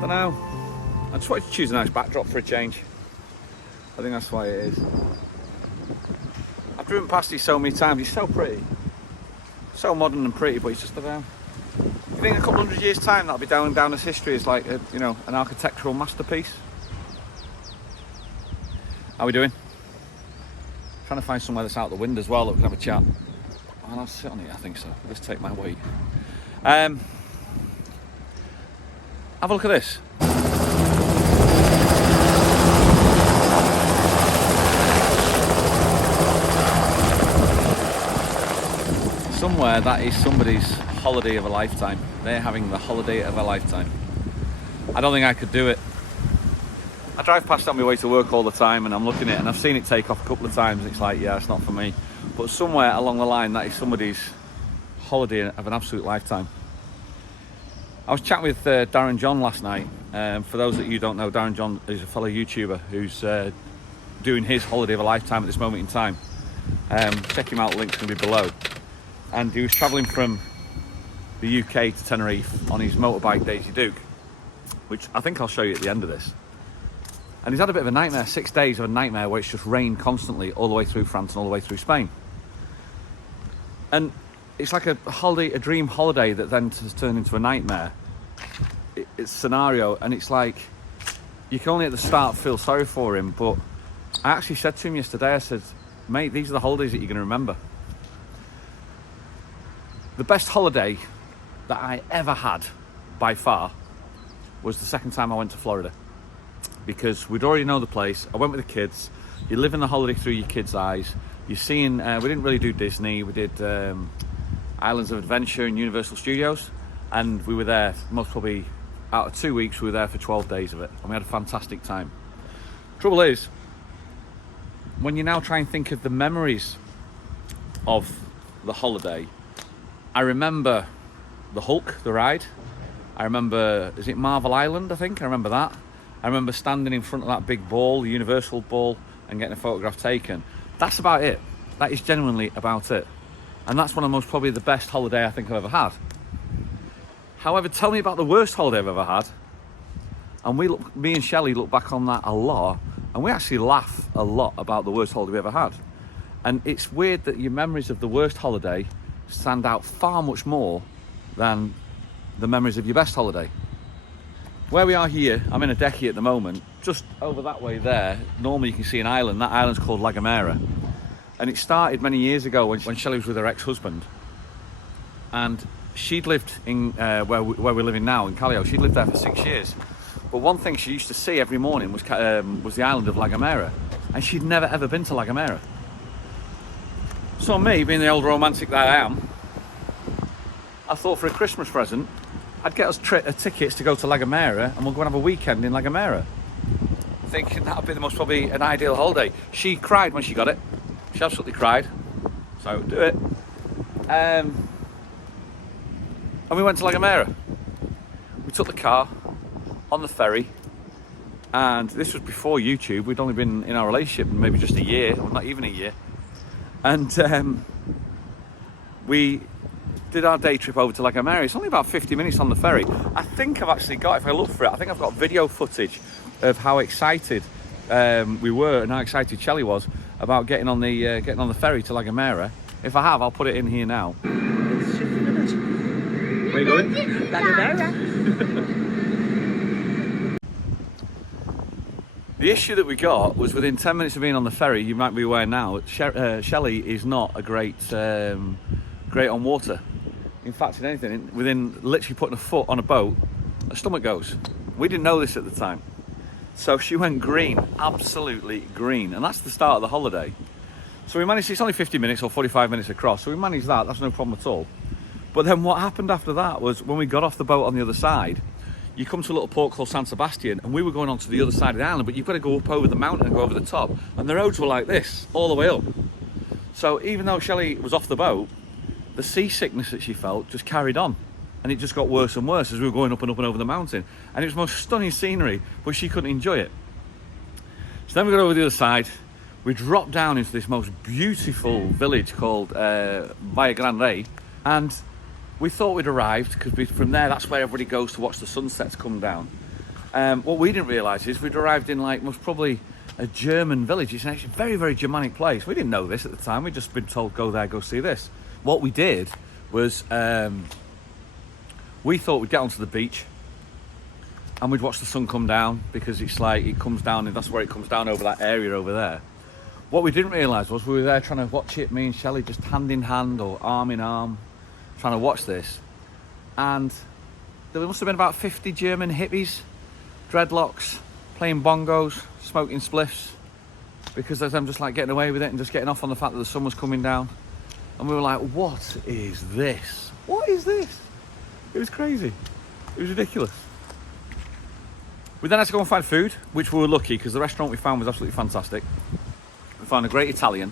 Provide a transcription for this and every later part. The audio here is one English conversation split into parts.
don't know. I just wanted to choose a nice backdrop for a change. I think that's why it is. I've driven past it so many times. It's so pretty. So modern and pretty, but it's just around. You think a couple hundred years' time that'll be down as history as like a, an architectural masterpiece? How are we doing? Trying to find somewhere that's out the wind as well that we can have a chat. Oh, I'll sit on it, I think so. Let's take my weight. Have a look at this. Somewhere that is somebody's holiday of a lifetime. They're having the holiday of a lifetime. I don't think I could do it. I drive past on my way to work all the time and I'm looking at it and I've seen it take off a couple of times and it's like, yeah, it's not for me. But somewhere along the line, that is somebody's holiday of an absolute lifetime. I was chatting with Darren John last night. For those that you don't know, Darren John is a fellow YouTuber who's doing his holiday of a lifetime at this moment in time. Check him out, link's going to be below. And he was travelling from the UK to Tenerife on his motorbike Daisy Duke, which I think I'll show you at the end of this. And he's had a bit of a nightmare, 6 days of a nightmare where it's just rained constantly all the way through France and all the way through Spain. And it's like a holiday, a dream holiday that then has turned into a nightmare. It's a scenario, and it's like, you can only at the start feel sorry for him, but I actually said to him yesterday, I said, mate, these are the holidays that you're going to remember. The best holiday that I ever had, by far, was the second time I went to Florida. Because we'd already know the place. I went with the kids. You live in the holiday through your kids' eyes. You're seeing, we didn't really do Disney. We did Islands of Adventure and Universal Studios. And we were there, most probably out of 2 weeks, we were there for 12 days of it. And we had a fantastic time. Trouble is, when you now try and think of the memories of the holiday, I remember the Hulk, the ride. I remember, is it Marvel Island, I think? I remember that. I remember standing in front of that big ball, the Universal ball, and getting a photograph taken. That's about it. That is genuinely about it. And that's one of the most, probably the best holiday I think I've ever had. However, tell me about the worst holiday I've ever had. And me and Shelley look back on that a lot, and we actually laugh a lot about the worst holiday we ever had. And it's weird that your memories of the worst holiday stand out far much more than the memories of your best holiday. Where we are here, I'm in a decky at the moment, just over that way there. Normally you can see an island. That island's called La Gomera. And it started many years ago when Shelley was with her ex-husband. And she'd lived in where we're living now, in Callao. She'd lived there for 6 years. But one thing she used to see every morning was the island of La Gomera. And she'd never ever been to La Gomera. So me, being the old romantic that I am, I thought for a Christmas present, I'd get us tickets to go to La Gomera and we'll go and have a weekend in La Gomera. Thinking that would be the most probably an ideal holiday. She cried when she got it. She absolutely cried. So do it. And we went to La Gomera. We took the car on the ferry, and this was before YouTube. We'd only been in our relationship maybe just a year, or not even a year. And we did our day trip over to La Gomera. It's only about 50 minutes on the ferry. I think I've actually got, if I look for it, I think I've got video footage of how excited we were and how excited Shelley was about getting on the ferry to La Gomera. If I have, I'll put it in here now. It's just finished. Where are you going? La Gomera. The issue that we got was within 10 minutes of being on the ferry, you might be aware now, Shelley is not a great on water. In fact, in anything, within literally putting a foot on a boat, her stomach goes. We didn't know this at the time. So she went green, absolutely green. And that's the start of the holiday. So we managed, it's only 50 minutes or 45 minutes across, so we managed that, that's no problem at all. But then what happened after that was when we got off the boat on the other side, you come to a little port called San Sebastian, and we were going on to the other side of the island, but you've got to go up over the mountain and go over the top. And the roads were like this, all the way up. So even though Shelley was off the boat, the seasickness that she felt just carried on. And it just got worse and worse as we were going up and up and over the mountain. And it was the most stunning scenery, but she couldn't enjoy it. So then we got over the other side. We dropped down into this most beautiful village called Valle Gran Rey. And we thought we'd arrived, because from there, that's where everybody goes to watch the sunsets come down. What we didn't realise is we'd arrived in like most probably a German village. It's actually a very, very Germanic place. We didn't know this at the time. We'd just been told, go there, go see this. What we did was we thought we'd get onto the beach and we'd watch the sun come down, because it's like it comes down, and that's where it comes down over that area over there. What we didn't realise was we were there trying to watch it, me and Shelley, just hand in hand or arm in arm, trying to watch this. And there must have been about 50 German hippies, dreadlocks, playing bongos, smoking spliffs, because there's them just like getting away with it and just getting off on the fact that the sun was coming down. And we were like, what is this? What is this? It was crazy. It was ridiculous. We then had to go and find food, which we were lucky because the restaurant we found was absolutely fantastic. We found a great Italian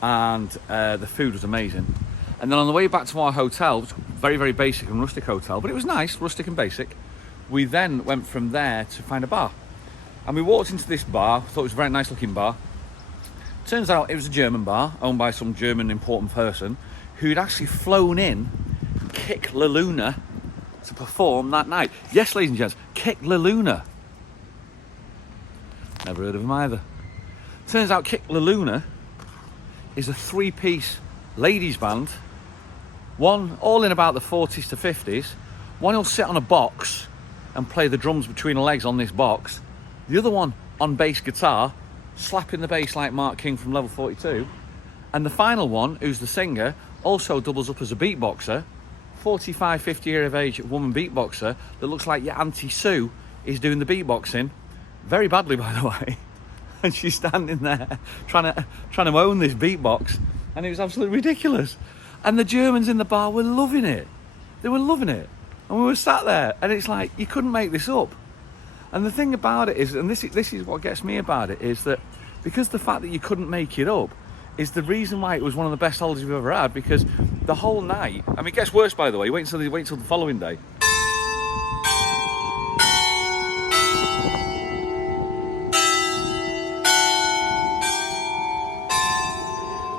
and the food was amazing. And then on the way back to our hotel, it was a very, very basic and rustic hotel, but it was nice, rustic and basic. We then went from there to find a bar. And we walked into this bar, thought it was a very nice looking bar. Turns out it was a German bar, owned by some German important person who'd actually flown in Kick La Luna to perform that night. Yes, ladies and gents, Kick La Luna. Never heard of him either. Turns out Kick La Luna is a 3-piece ladies band. One all in about the 40s to 50s. One will sit on a box and play the drums between the legs on this box. The other one on bass guitar, slapping the bass like Mark King from Level 42. And the final one, who's the singer, also doubles up as a beatboxer. 45, 50 year of age woman beatboxer that looks like your Auntie Sue is doing the beatboxing. Very badly, by the way. And she's standing there trying to own this beatbox. And it was absolutely ridiculous. And the Germans in the bar were loving it. They were loving it. And we were sat there, and it's like, you couldn't make this up. And the thing about it is, and this is what gets me about it, is that because the fact that you couldn't make it up is the reason why it was one of the best holidays we've ever had, because the whole night, I mean, it gets worse, by the way, wait until the following day.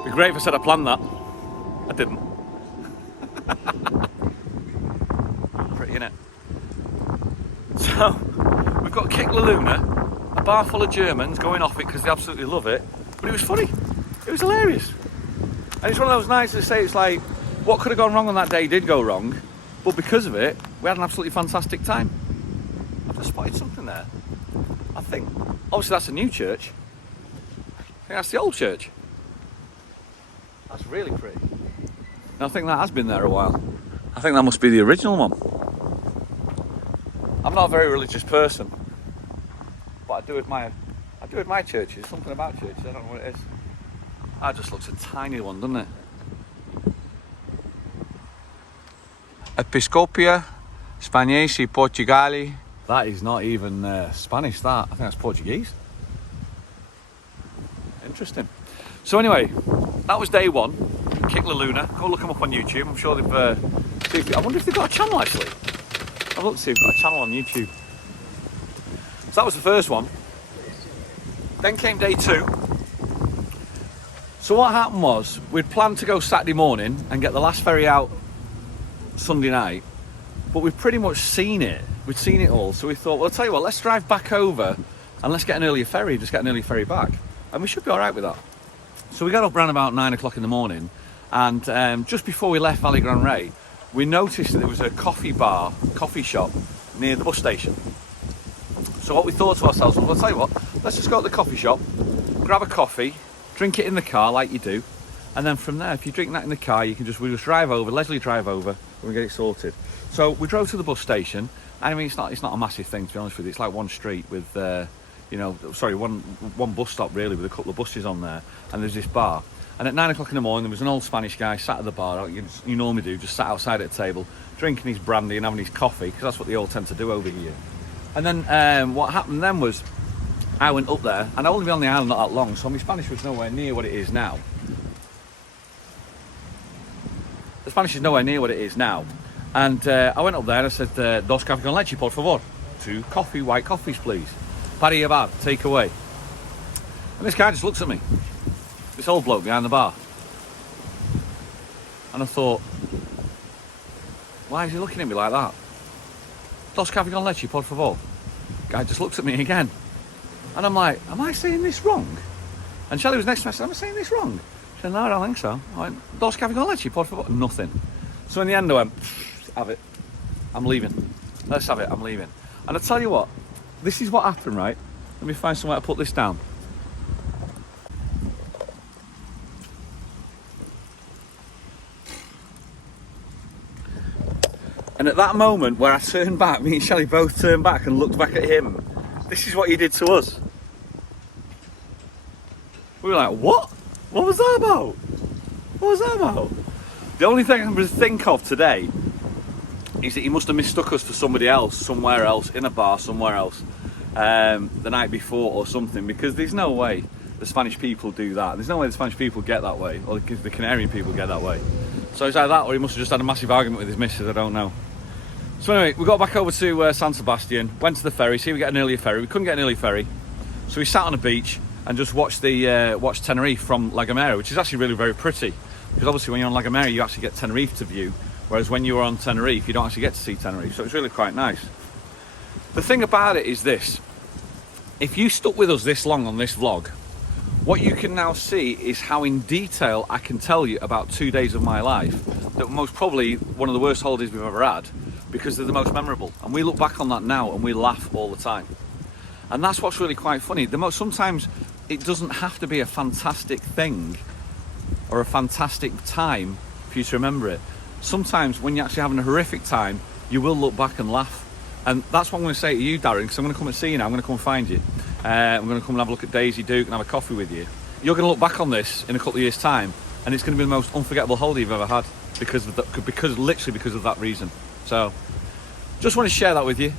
It'd be great if I said I planned that. I didn't. Pretty, innit? So, we've got Kick La Luna, a bar full of Germans going off it because they absolutely love it. But it was funny. It was hilarious. And it's one of those nights to say, it's like, what could have gone wrong on that day did go wrong. But because of it, we had an absolutely fantastic time. I've just spotted something there. I think, obviously that's a new church. I think that's the old church. That's really pretty. And I think that has been there a while. I think that must be the original one. I'm not a very religious person, but I do admire churches. Something about churches, I don't know what it is. That just looks a tiny one, doesn't it? Episcopia Spagnesi Portugali. That is not even Spanish, that. I think that's Portuguese. Interesting. So anyway, that was day one. Kick La Luna. Go look them up on YouTube. I'm sure they've... I wonder if they've got a channel, actually. I've looked to see if they've got a channel on YouTube. So that was the first one. Then came day two. So what happened was, we'd planned to go Saturday morning and get the last ferry out Sunday night, but we've pretty much seen it. We'd seen it all, so we thought, well, I'll tell you what, let's drive back over and let's get an earlier ferry, just get an early ferry back. And we should be all right with that. So we got up around about 9 o'clock in the morning, and just before we left Valley Gran Ray, we noticed that there was a coffee shop near the bus station. So what we thought to ourselves was, I'll tell you what, let's just go to the coffee shop, grab a coffee, drink it in the car like you do, and then from there, if you drink that in the car, we just drive over, leisurely drive over, and we get it sorted. So we drove to the bus station, and I mean, it's not a massive thing, to be honest with you. It's like one street with, one bus stop really, with a couple of buses on there, and there's this bar. And at 9 o'clock in the morning, there was an old Spanish guy sat at the bar, like you normally do, just sat outside at a table, drinking his brandy and having his coffee, because that's what they all tend to do over here. And then what happened then was, I went up there, and I've only been on the island not that long, so my Spanish was nowhere near what it is now. The Spanish is nowhere near what it is now. And I went up there and I said, dos cafés con leche, por favor. 2 white coffees, please. Para llevar, take away. And this guy just looks at me. This old bloke behind the bar. And I thought, why is he looking at me like that? Dos cafés con leche, por favor. guy just looks at me again. And I'm like, am I saying this wrong? And Shelley was next to me. I said, am I saying this wrong? She said, no, I don't think so. I went, dos café con leche, por favor. Nothing. So in the end I went, have it. I'm leaving. Let's have it, I'm leaving. And I tell you what, this is what happened, right? Let me find somewhere to put this down. And at that moment where I turned back, me and Shelley both turned back and looked back at him. This is what he did to us. We were like, what? What was that about? What was that about? The only thing I can think of today is that he must have mistook us for somebody else, somewhere else, in a bar somewhere else, the night before or something, because there's no way the Spanish people do that. There's no way the Spanish people get that way, or the Canarian people get that way. So it's either that, or he must have just had a massive argument with his missus, I don't know. So anyway, we got back over to San Sebastian, went to the ferry, see if we get an earlier ferry. We couldn't get an early ferry, so we sat on a beach and just watched Tenerife from La Gomera, which is actually really very pretty, because obviously when you're on La Gomera you actually get Tenerife to view, whereas when you're on Tenerife you don't actually get to see Tenerife, so it's really quite nice. The thing about it is this: if you stuck with us this long on this vlog, what you can now see is how in detail I can tell you about 2 days of my life that were most probably one of the worst holidays we've ever had, because they're the most memorable, and we look back on that now and we laugh all the time. And that's what's really quite funny. Sometimes it doesn't have to be a fantastic thing or a fantastic time for you to remember it. Sometimes when you're actually having a horrific time, you will look back and laugh. And that's what I'm going to say to you, Darren, because I'm going to come and see you now. I'm going to come and find you. I'm going to come and have a look at Daisy Duke and have a coffee with you. You're going to look back on this in a couple of years' time, and it's going to be the most unforgettable holiday you've ever had, literally because of that reason. So, just want to share that with you.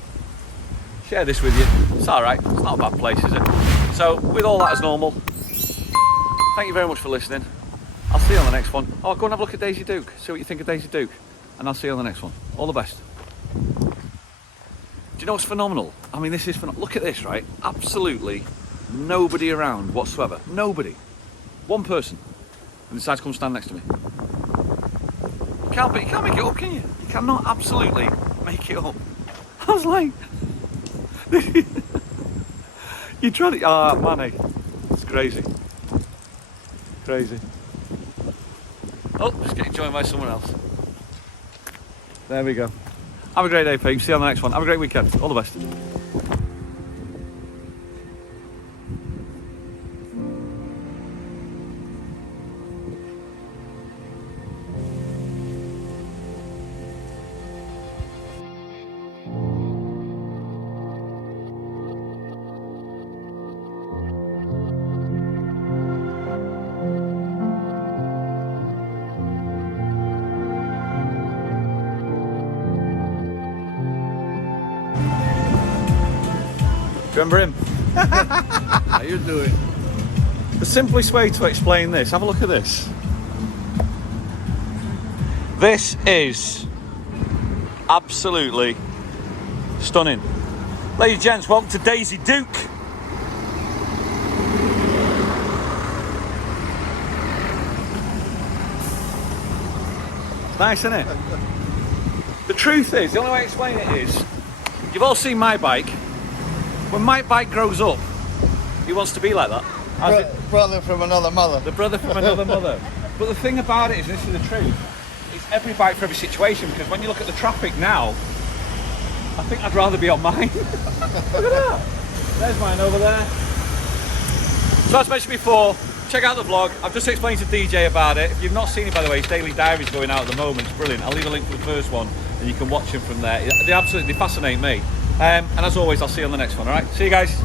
Share this with you. It's all right. It's not a bad place, is it? So, with all that as normal, thank you very much for listening. I'll see you on the next one. Oh, go and have a look at Daisy Duke. See what you think of Daisy Duke. And I'll see you on the next one. All the best. Do you know what's phenomenal? I mean, this is phenomenal. Look at this, right? Absolutely nobody around whatsoever. Nobody. One person. And decides to come stand next to me. You can't make it up, can you? You cannot absolutely make it up. I was like... You tried it. Ah, money. It's crazy. Crazy. Oh, just getting joined by someone else. There we go. Have a great day, peeps. See you on the next one. Have a great weekend. All the best. Remember him? How you doing? The simplest way to explain this, have a look at this. This is absolutely stunning. Ladies and gents, welcome to Daisy Duke. It's nice, isn't it? The truth is, the only way to explain it is, you've all seen my bike. When my bike grows up, he wants to be like that. Brother from another mother. The brother from another mother. But the thing about it is, this is the truth, it's every bike for every situation, because when you look at the traffic now, I think I'd rather be on mine. Look at that. There's mine over there. So as mentioned before, check out the vlog. I've just explained to DJ about it. If you've not seen it, by the way, his daily diary is going out at the moment. It's brilliant. I'll leave a link to the first one and you can watch him from there. They absolutely fascinate me. And as always, I'll see you on the next one, all right? See you guys.